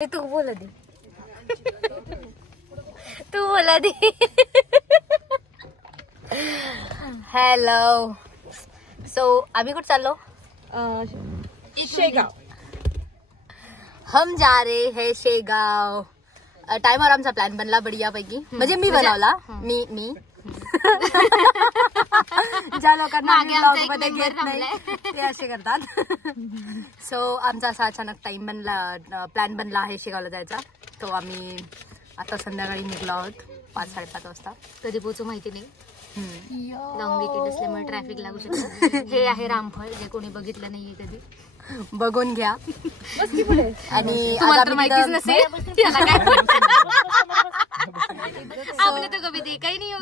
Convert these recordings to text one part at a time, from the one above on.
तू बोला दे तू बोला दे। Hello, so अभी कुछ चालो शेगाव। हम जा रहे हैं शेगाव। टाइमवर आमचा प्लॅन बनला बढिया पैकी, म्हणजे मी बनवला मी ज्या लोकांना ब्लॉग मध्ये घेत नाही ते असे करतात। सो आमचा असा अचानक टाइम बनला, प्लॅन बनला आहे शेगावला जायचा। तो आम्ही आता संध्याकाळी निघलो आहोत 5-5:30 वाजता। कधी पोहोचू माहिती नाही, लॉंग विकेंड असल्यामुळे ट्रॅफिक लागू शकतं। हे आहे रामफळ, जे कोणी बघितलं नाहीये कधी, बघून घ्या। आणि माहितीच नसेल आपलं तर कधी ते काही नाही।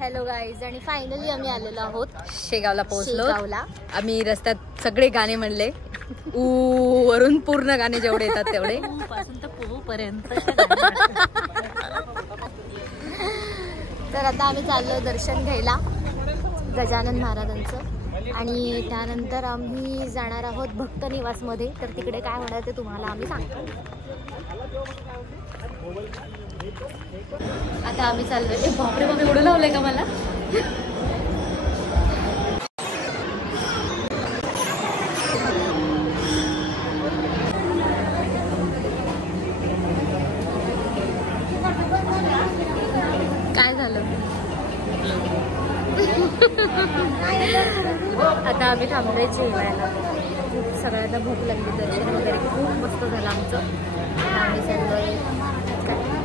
हॅलो गाईज, आणि फायनली आम्ही आलेलो आहोत शेगावला, पोहोचलो। आम्ही रस्त्यात सगळे गाणे म्हणले, वरून पूर्ण गाणे जेवढे येतात तेवढे पासून तर पर्यंत। तर आता आम्ही चाललो दर्शन घ्यायला गजानन महाराजांचं, आणि त्यानंतर आम्ही जाणार आहोत भक्त निवास मध्ये। तर तिकडे काय होणार ते तुम्हाला आम्ही सांगतो। आता आम्ही चाललोय। बापरे बापरे, एवढं लावलंय का मला? काय झालं? आता आम्ही थांबलोय जेवायला। सगळ्यांना भूक लागली, दर्शन वगैरे खूप मस्त झालं आमचं। आम्ही चाललोय,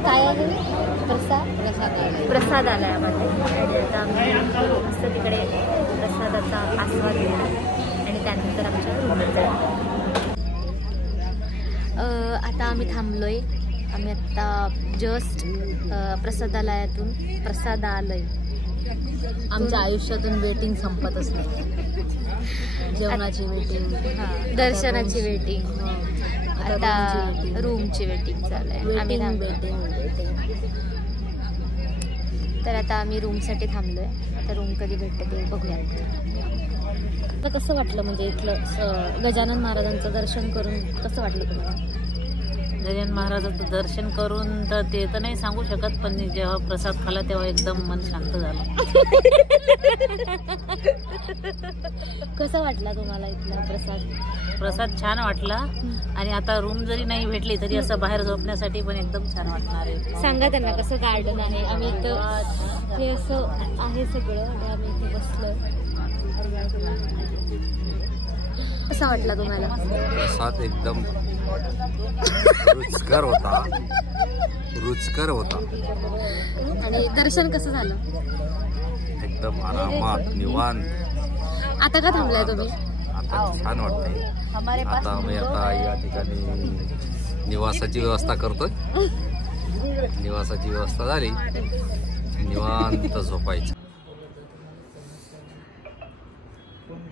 काय आहे प्रसाद आलाय आम्हाला। आता आम्ही मस्त तिकडे प्रसादाचा आस्वाद घेणार आणि त्यानंतर आमच्या रूमवर जाणार। आता आम्ही थांबलोय, आम्ही आता जस्ट प्रसादालयातून प्रसादालय। आमच्या आयुष्यातून वेटिंग संपतच नाही, जेवणाची वेटिंग, दर्शनाची वेटिंग, आता रूमची वेटिंग चालू आहे। आम्ही तर आता आम्ही रूमसाठी थांबलोय, तर रूम कधी भेटते ते बघूया। तर कसं वाटलं, म्हणजे इथलं गजानन महाराजांचं दर्शन करून कसं वाटलं तुम्हाला? गजानन महाराजांचं दर्शन करून तर ते तर नाही सांगू शकत, पण जेव्हा प्रसाद खाला तेव्हा एकदम मन शांत झालं। कसा वाटला तुम्हाला इथला प्रसाद? प्रसाद छान वाटला, आणि आता रूम जरी नाही भेटली तरी असं बाहेर झोपण्यासाठी पण एकदम छान वाटणार आहे। सांगा त्यांना कसं गार्डन आहे, आम्ही इथं हे असं आहे सगळं, आणि आम्ही इथे बसलोय। कसा वाटला तुम्हाला? प्रसाद एकदम रुचकर होता। आणि दर्शन कसं झालं? एकदम आरामात, निवांत। आता का थांबलाय तुम्ही? आता छान वाटतंय। आता आम्ही या ठिकाणी निवासाची व्यवस्था करतोय। निवासाची व्यवस्था झाली, निवांत झोपायचं।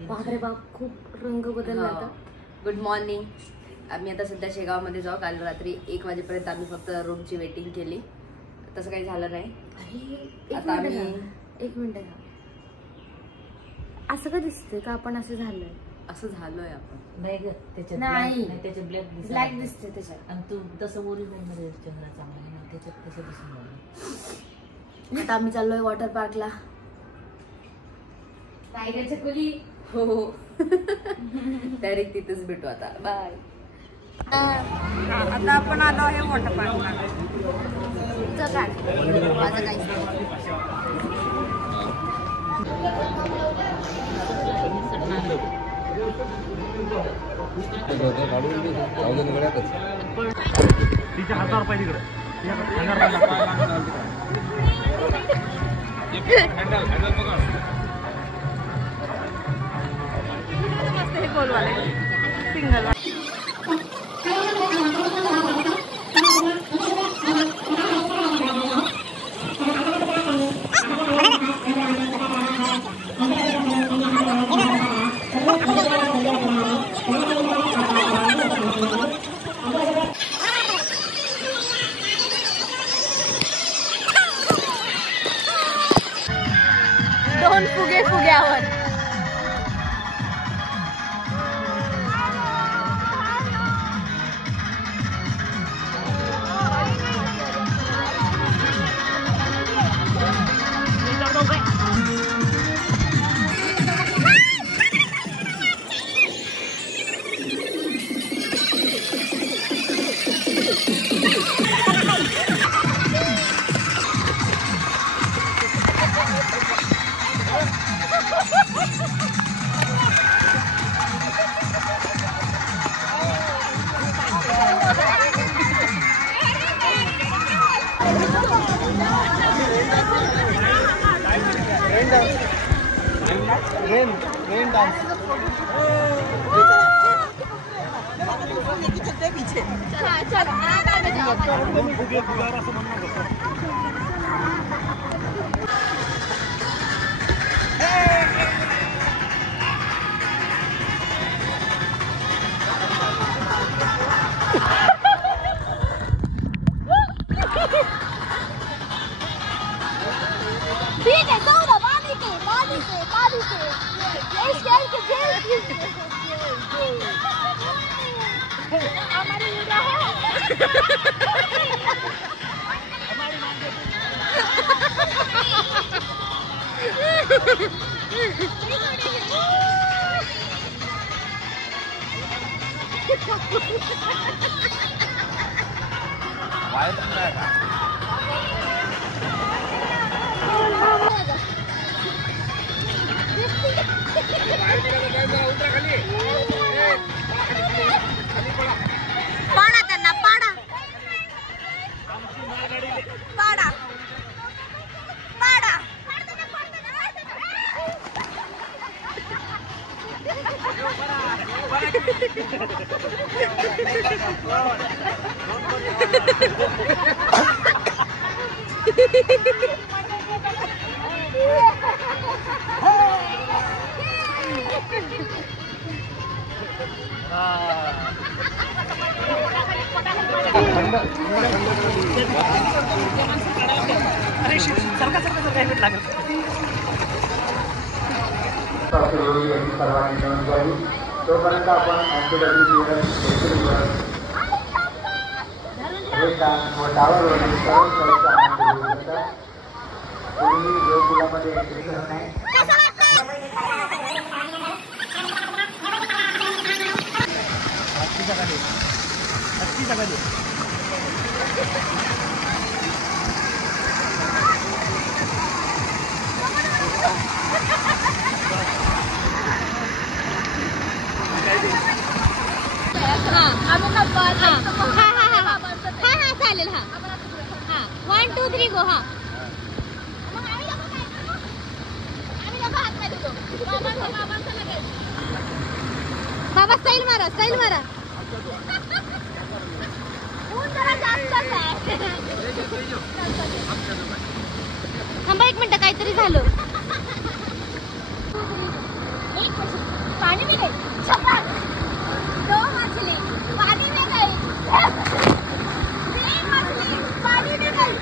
बापरे बाप, खूप रंग बदलला आता। Good morning. आम्ही आता सध्या शेगावमध्ये जाऊ। काल रात्री 1 वाजेपर्यंत आम्ही फक्त रूमची वेटिंग केली, तसं काही झालं नाही। आता आम्ही 1 मिनिट, असं का दिसतंय का आपण असं झालोय? असं झालोय आपण नाही ग, त्याच्यात नाही, त्याच्यात ब्लॅक दिसते त्याच्यात, आणि तू तसं ओरिजिनल मध्ये चंद्र चांगला आहे, त्याच्यात कसं दिसून राहिलं? आता आम्ही चाललोय वॉटर पार्कला। टायगरच्या खोली, हो डायरेक्ट तिथेच भेटू आता। बाय। आता आपण आलो आहे वॉटर पार्कला। माझं काहीच नाही। तिच्या 1000 रुपये तिकडे सिंगल। दोन फुगे फुग्यावर रेन डांस ठीक है, सौरभ पानी पे हमारी वीडियो पाडा त्यांना पाडा पाडा पाडा सर्वांनी नोंद घ्यावी. तोपर्यंत आपण टावरवरील सर्व सोयीचा आनंद घेऊ शकता. कोणी योगपुलामध्ये एंट्री करत नाही. चालेल. हा 1 2 3 गो. हा बाबा स्टाईल मारा, स्टाईल मारा. थांबा 1 मिनिट, काहीतरी झालं. पाणी में गई, दो मछली पानी में गई, तीन मछली पानी में गई.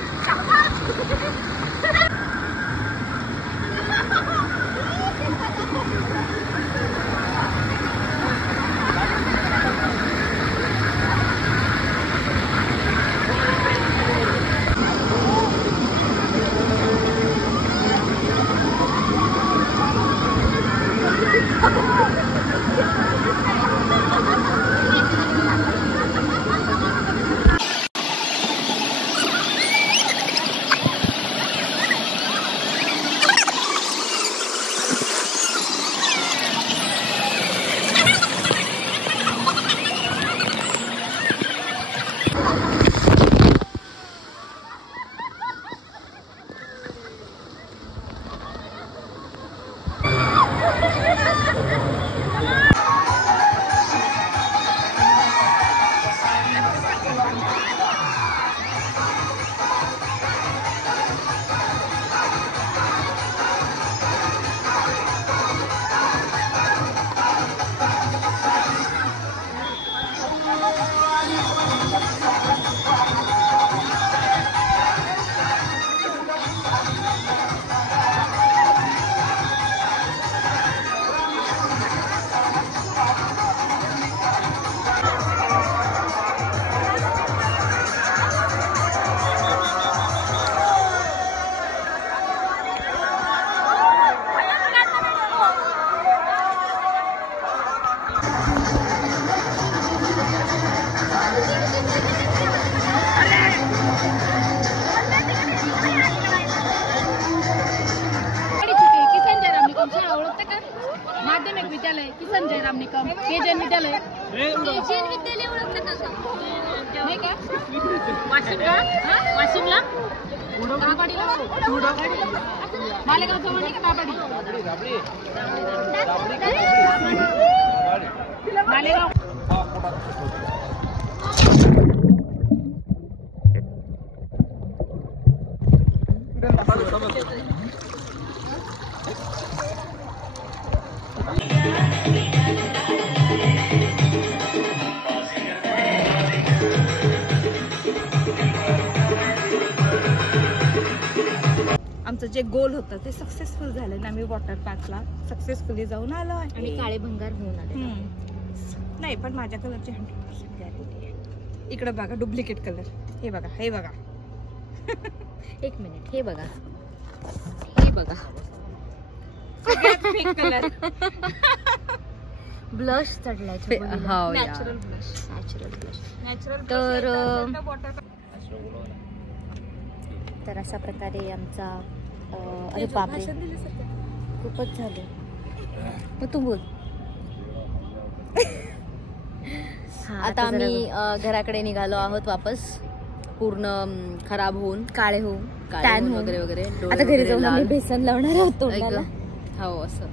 वाशिमला आमचं जे गोल होतं ते सक्सेसफुल झालं ना. आम्ही वॉटर पार्कला सक्सेसफुली जाऊन आलो आहे. आणि काळे भंगार होऊन आले. नाही पण माझ्या कलरची 100% गॅरंटी आहे. इकडं बघा डुप्लिकेट कलर. हे बघा हे बघा. एक मिनिट हे बघा हे बघा फेक कलर. ब्लश चढलाय. Natural blush. नॅचरल. तर अशा प्रकारे आमचा अरे बापरे खूपच झालं. मग तू बोल. आता आम्ही घराकडे निघालो आहोत वापस, पूर्ण खराब होऊन, काळे होऊन, टॅन वगैरे वगैरे. आता घरी जाऊन आम्ही बेसन लावणार आहोत. हो असं